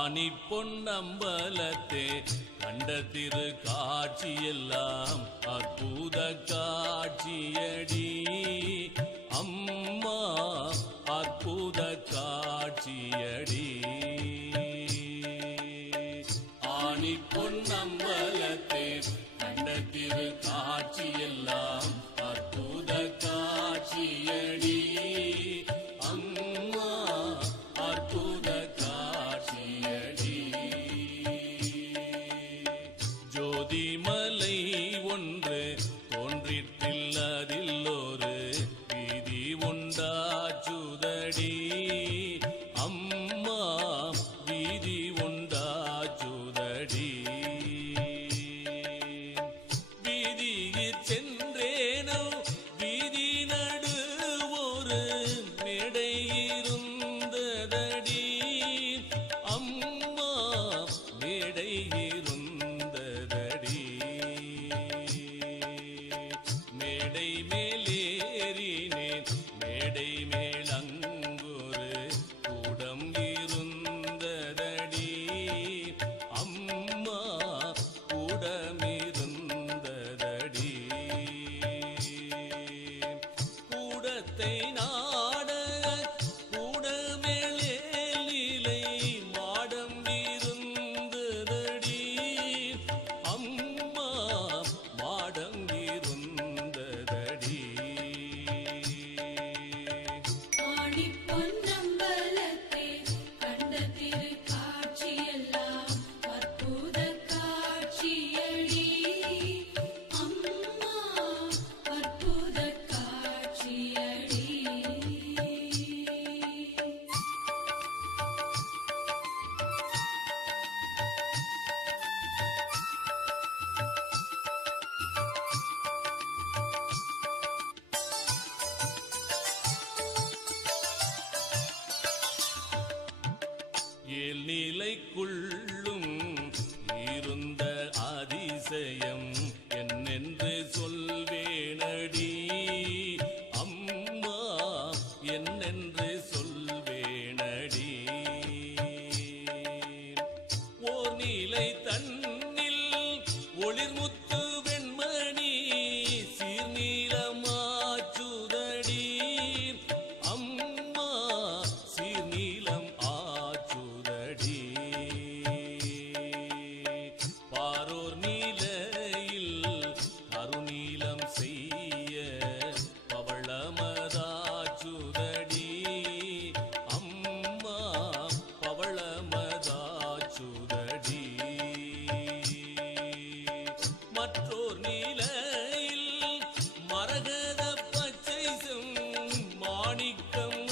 ஆணி பொன்னம்பலத்தே கண்ட திரு காட்சியெல்லாம் அற்புத காட்சியடி. அம்மா அற்புத காட்சியடி. மேடை மணிப்பொன்ன என்னென்று கூட்டம்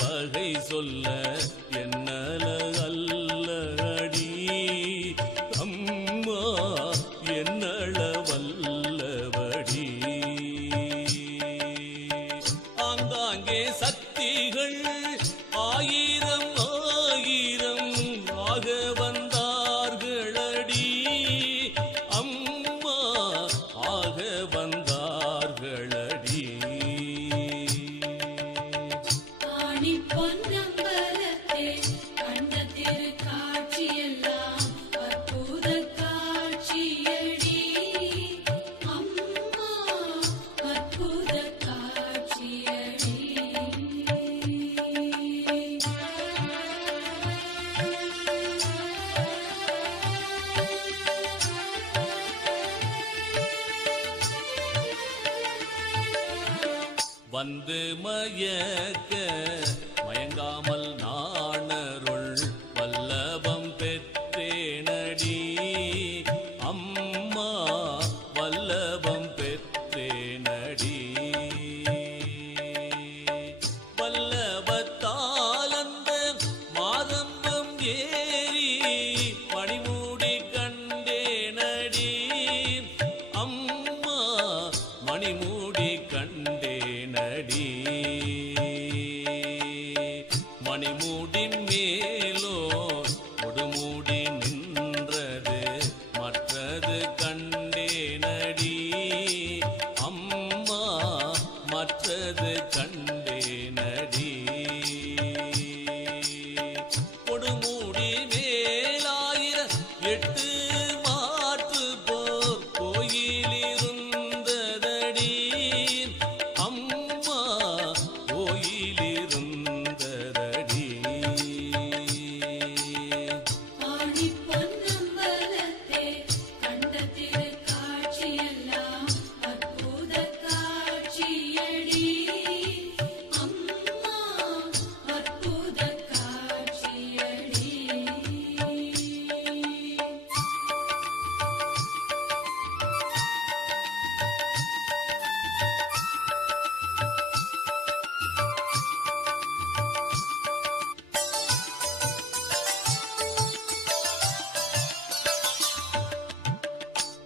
வகை சொல்ல என்ன வந்து மயக்க மூடி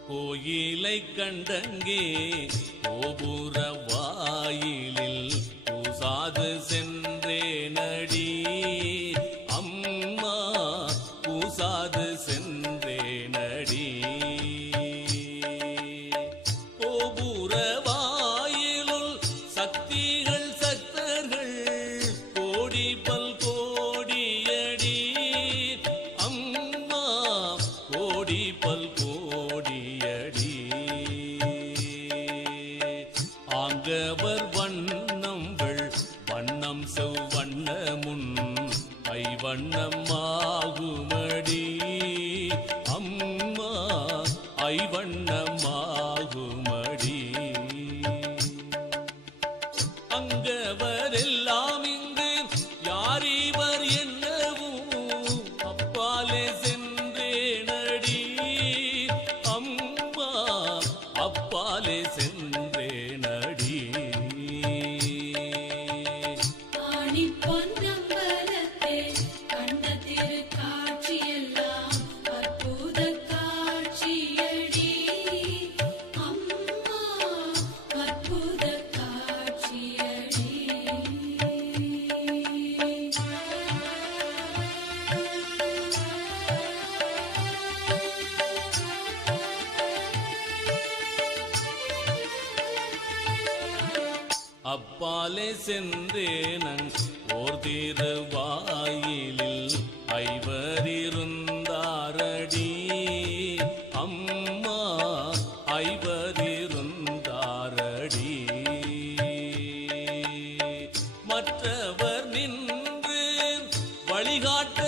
கோயிலை கண்டங்கே கோபுர வாயிலில் பூசாது சென்று ஐவண்ணமாகுமடி அங்கவரெல்லாம் இங்கு யார் இவர் என்னவும் அப்பாலே சென்றேனடி. அம்மா அப்பாலே சென்றேனடி. ஆணி பொன்ன அப்பாலே சென்றேனன். ஓர் திருவாயிலில் ஐவரிருந்தாரடி. அம்மா ஐவரிருந்தாரடி. மற்றவர் நின்று வழிகாட்ட